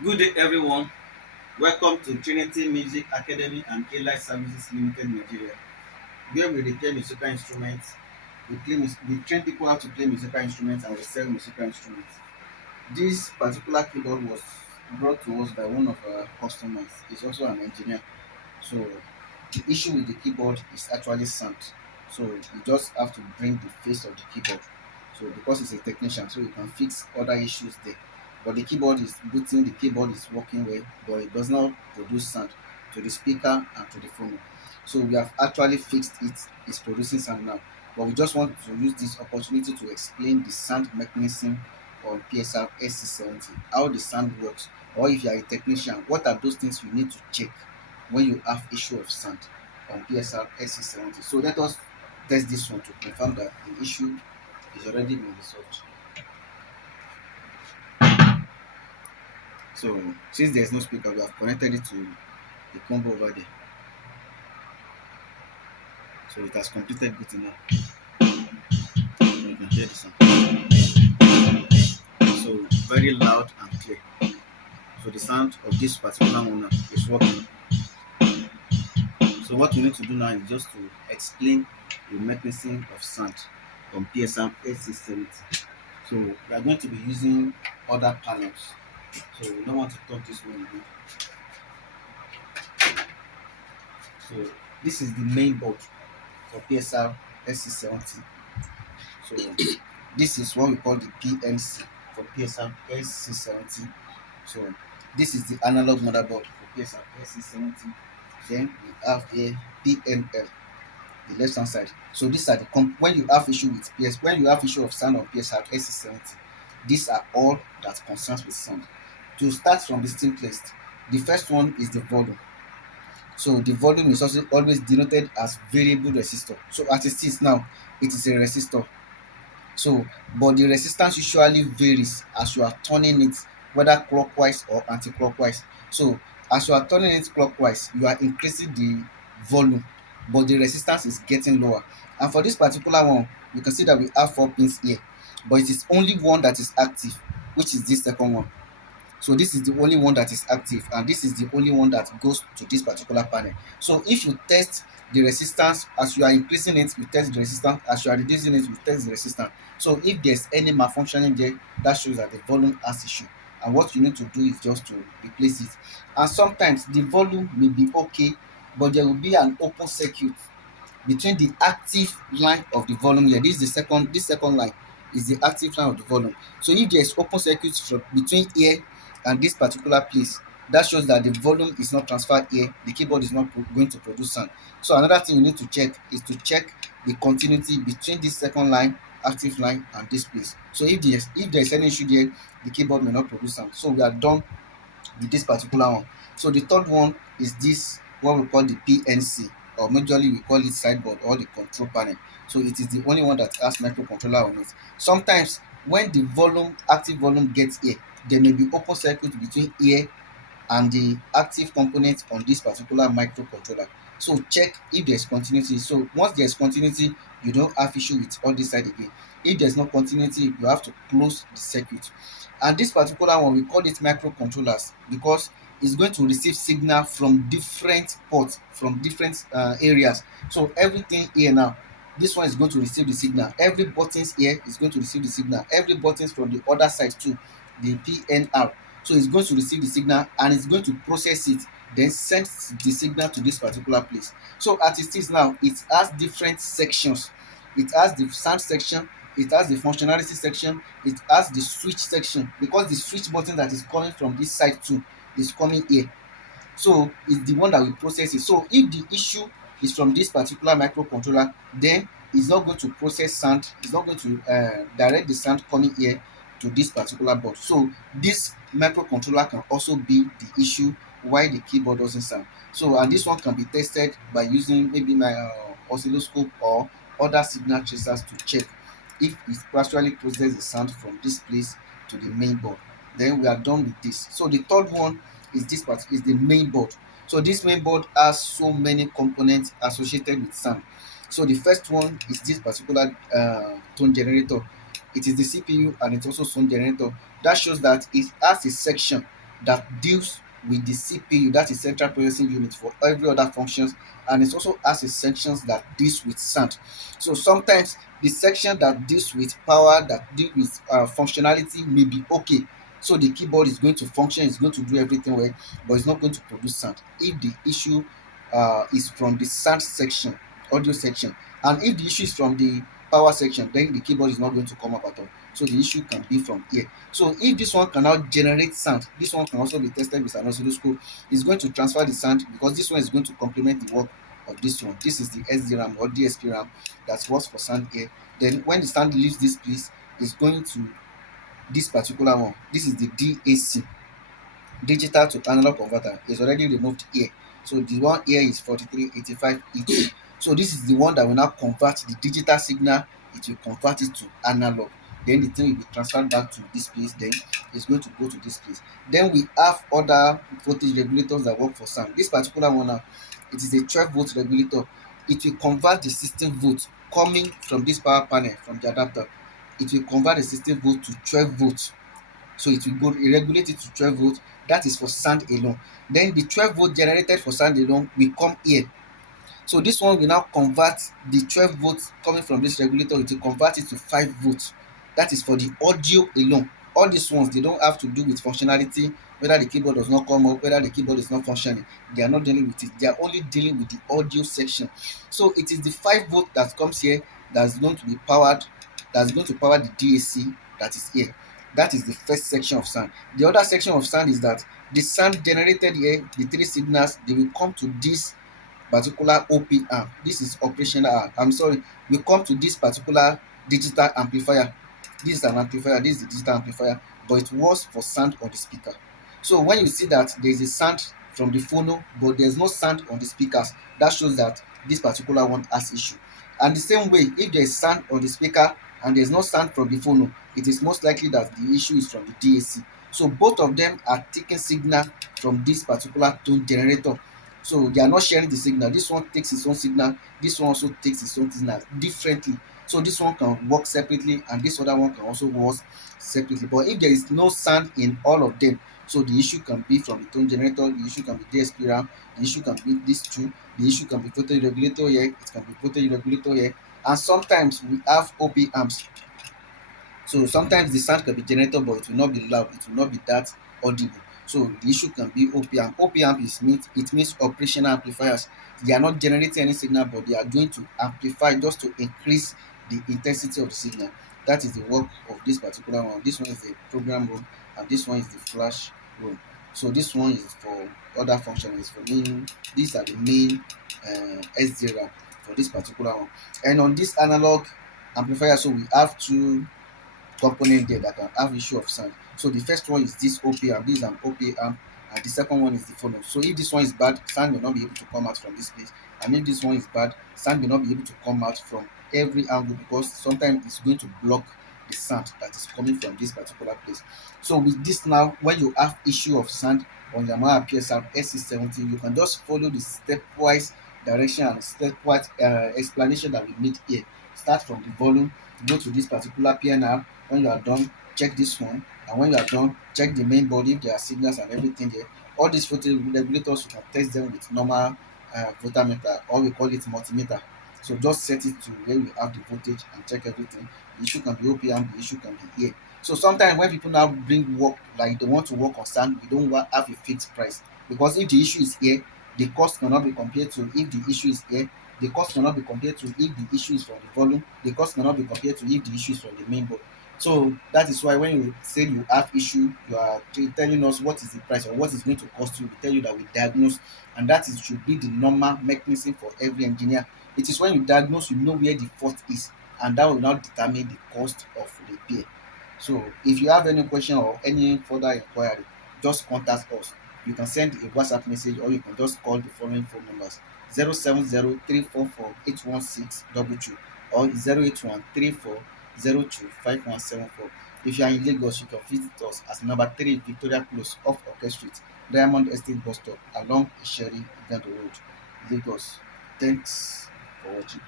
Good day, everyone. Welcome to Trinity Music Academy and Allied Services Limited Nigeria, where we repair musical instruments, we train people how to play musical instruments, and we sell musical instruments. This particular keyboard was brought to us by one of our customers. He's also an engineer. So the issue with the keyboard is actually sound. So you just have to bring the face of the keyboard. So because he's a technician, so you can fix other issues there. But the keyboard is booting, the keyboard is working well, but it does not produce sound to the speaker and to the phone. So we have actually fixed it. It's producing sound now. But we just want to use this opportunity to explain the sound mechanism on PSR S670, how the sound works, or if you are a technician, what are those things you need to check when you have issue of sound on PSR S670. So let us test this one to confirm that the issue is already been resolved. So since there is no speaker, we have connected it to the combo over there. So it has completed booting now. You can hear the sound. So very loud and clear. So the sound of this particular one now is working. So what we need to do now is just to explain the mechanism of sound on PSR S670. So we are going to be using other panels. So we don't want to talk this one again. So this is the main board for PSR S670. So this is what we call the PMC for PSR S670. So this is the analog motherboard for PSR S670. Then we have a PML, the left hand side. So these are the when you have issue with when you have issue of sound on PSR S670, these are all that concerns with sound. To start from the simplest, the first one is the volume. So the volume is also always denoted as variable resistor. So as it is now, it is a resistor. So but the resistance usually varies as you are turning it, whether clockwise or anti-clockwise. So as you are turning it clockwise, you are increasing the volume, but the resistance is getting lower. And for this particular one, you can see that we have 4 pins here, but it is only one that is active, which is this second one. So this is the only one that is active, and this is the only one that goes to this particular panel. So if you test the resistance as you are increasing it, you test the resistance. As you are reducing it, you test the resistance. So if there's any malfunctioning there, that shows that the volume has issue, and what you need to do is just to replace it. And sometimes the volume may be okay, but there will be an open circuit between the active line of the volume here. This second line is the active line of the volume. So if there is open circuit between here and this particular place, that shows that the volume is not transferred here, the keyboard is not going to produce sound. So another thing you need to check is to check the continuity between this second line, active line, and this place. So if there is any issue there, the keyboard may not produce sound. So we are done with this particular one. So the third one is this, what we call the PNC, or majorly we call it sideboard or the control panel. So it is the only one that has microcontroller on it. Sometimes when the active volume gets here, there may be open circuit between here and the active component on this particular microcontroller. So check if there's continuity. So once there's continuity, you don't have issue with all this side again. If there's no continuity, you have to close the circuit. And this particular one, we call it microcontrollers because it's going to receive signal from different ports, from different areas. So everything here now, this one is going to receive the signal. Every buttons here is going to receive the signal. Every buttons from the other side too, the PNR. So it's going to receive the signal and it's going to process it, then send the signal to this particular place. So as it is now, it has different sections. It has the sound section, it has the functionality section, it has the switch section, because the switch button that is coming from this side too is coming here. So it's the one that will process it. So if the issue is from this particular microcontroller, then it's not going to process sound, it's not going to direct the sound coming here to this particular board. So this microcontroller can also be the issue why the keyboard doesn't sound. So and this one can be tested by using maybe my oscilloscope or other signal tracers to check if it actually processes the sound from this place to the main board. Then we are done with this. So the third one is this part, is the main board. So this main board has so many components associated with sound. So the first one is this particular tone generator. It is the CPU and it's also sound generator. That shows that it has a section that deals with the CPU, that is central processing unit, for every other functions, and it also has a sections that deals with sound. So sometimes the section that deals with power, that deal with functionality, may be okay. So the keyboard is going to function, it's going to do everything well, but it's not going to produce sound if the issue is from the sound section, audio section. And if the issue is from the power section, then the keyboard is not going to come up at all. So the issue can be from here. So if this one can now generate sound, this one can also be tested with an oscilloscope. It's going to transfer the sound, because this one is going to complement the work of this one. This is the SD RAM or DSP RAM that works for sound here. Then when the sound leaves this place, it's going to this particular one. This is the DAC, digital to analog converter, is already removed here. So the one here is 4385 ET. So this is the one that will now convert the digital signal, it will convert it to analog. Then the thing will be transferred back to this place, then it's going to go to this place. Then we have other voltage regulators that work for sound. This particular one now, it is a 12-volt regulator. It will convert the 16 volts coming from this power panel, from the adapter. It will convert the 16 volt to 12 volts. So it will go regulate it to 12 volts. That is for sound alone. Then the 12 volt generated for sound alone will come here. So this one will now convert the 12 volts coming from this regulator, it will convert it to 5 volts. That is for the audio alone. All these ones, they don't have to do with functionality, whether the keyboard does not come up, whether the keyboard is not functioning. They are not dealing with it. They are only dealing with the audio section. So it is the 5 volt that comes here that's going to be powered, that's going to power the DAC that is here. That is the first section of sound. The other section of sound is that the sound generated here, the three signals, they will come to this particular OP amp. This is operational amp. I'm sorry, we come to this particular digital amplifier. This is an amplifier, this is the digital amplifier, but it was for sound on the speaker. So when you see that there is a sound from the phono, but there's no sound on the speakers, that shows that this particular one has issue. And the same way, if there is sound on the speaker and there's no sound from the phono, it is most likely that the issue is from the DAC. So both of them are taking signal from this particular tone generator. So they are not sharing the signal. This one takes its own signal, this one also takes its own signal differently. So this one can work separately and this other one can also work separately. But if there is no sound in all of them, so the issue can be from the tone generator, the issue can be DSP RAM, the issue can be these two, the issue can be voltage regulator here, it can be voltage regulator here. And sometimes we have OP amps. So sometimes the sound can be generated, but it will not be loud, it will not be that audible. So the issue can be OP amp. OP amp is it means operational amplifiers. They are not generating any signal, but they are going to amplify just to increase the intensity of the signal. That is the work of this particular one. This one is the program room, and this one is the flash room. So this one is for other functions. For main, these are the main SD RAM for this particular one. And on this analog amplifier, so we have two component there that can have issue of sound. So the first one is this OP amp, this is an OP amp, and the second one is the phono. So if this one is bad, sound will not be able to come out from this place. And if this one is bad, sound will not be able to come out from every angle, because sometimes it's going to block the sound that is coming from this particular place. So with this now, when you have issue of sound on Yamaha PSR S670, you can just follow the stepwise direction and stepwise explanation that we made here. Start from the volume, go to this particular PNR. When you are done, check this one, and when you are done, check the main body if there are signals and everything there. All these voltage regulators, you can test them with normal voltmeter, or we call it multimeter. So just set it to where we have the voltage and check everything. The issue can be OPM, the issue can be here. So sometimes when people now bring work, like they want to work on sound, we don't have a fixed price, because if the issue is here, the cost cannot be compared to if the issue is here. The cost cannot be compared to if the issue is from the volume. The cost cannot be compared to if the issue is from the main board. So that is why when you say you have issue, you are telling us what is the price or what is going to cost you. We tell you that we diagnose, and that is should be the normal mechanism for every engineer. It is when you diagnose, you know where the fault is, and that will now determine the cost of repair. So if you have any question or any further inquiry, just contact us. You can send a WhatsApp message, or you can just call the following phone numbers: 070 344 816 22 or 081 34 02 5174. If you are in Lagos, you can visit us at number 3 Victoria Close off Orchard Street, Diamond Estate bus stop along Isheri Igando Road, Lagos. Thanks for watching.